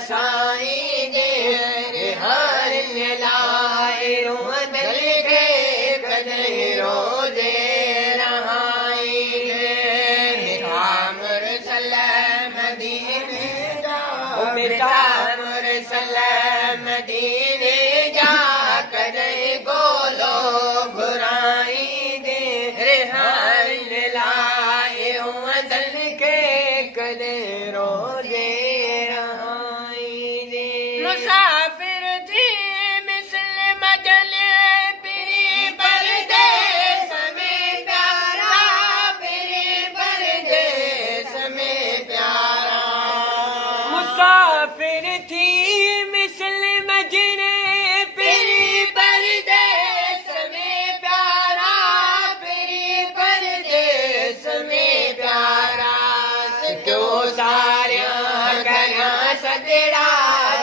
साईं दे रिहान लाए रूह दिल के कदे रोजे रहाई दे मिठा मुरसल मदीने जा मिठा मुरसल मदीने जा कदे गोलो घुराई दे रिहान लाए रूह दिल के कदे रोजे मुसाफिर थी मिसल मजल पिरी परदेस में प्यारा पिरी परदेस में प्यारा मुसाफिर थी मिसल मजल पिरी परदेस में प्यारा पिरी परदेस में प्यारा क्यों सारिया कया सदड़ा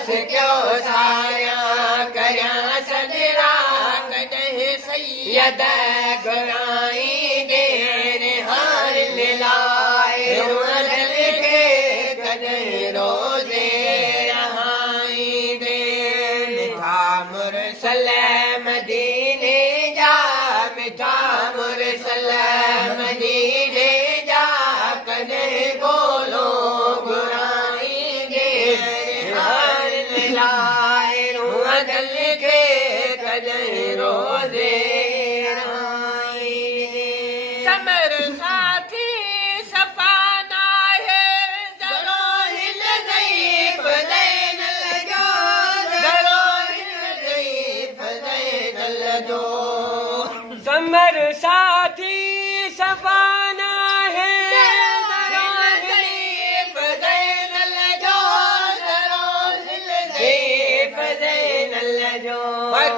क्यों सारिया कया सदरा कदे सैयद गुराई दे रिहान लाए दिल के कदे रोजे रहाई दे मिठा मुरसल मदीने जा मिठा मुरसल मदीने जा कदे बोलो गुराई दे लाए रूह दिल के कदे रोजे समर साथी सफाना है जरो हिल गई फदैन लगो जरो हिल गई फदैन लगो समर साथी सफाना है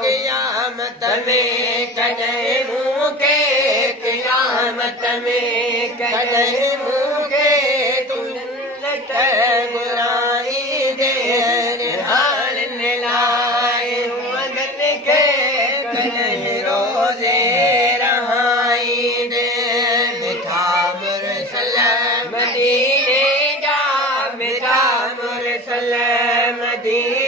क़यामत में कदे मुँह के क़यामत में कदे मुँह के तुम जन्नत बुराई दे रिहान लाए मदन के कदे रोजे रहाई दे मिठा मुरसल मदीने जा मिठा मुरसल मदीने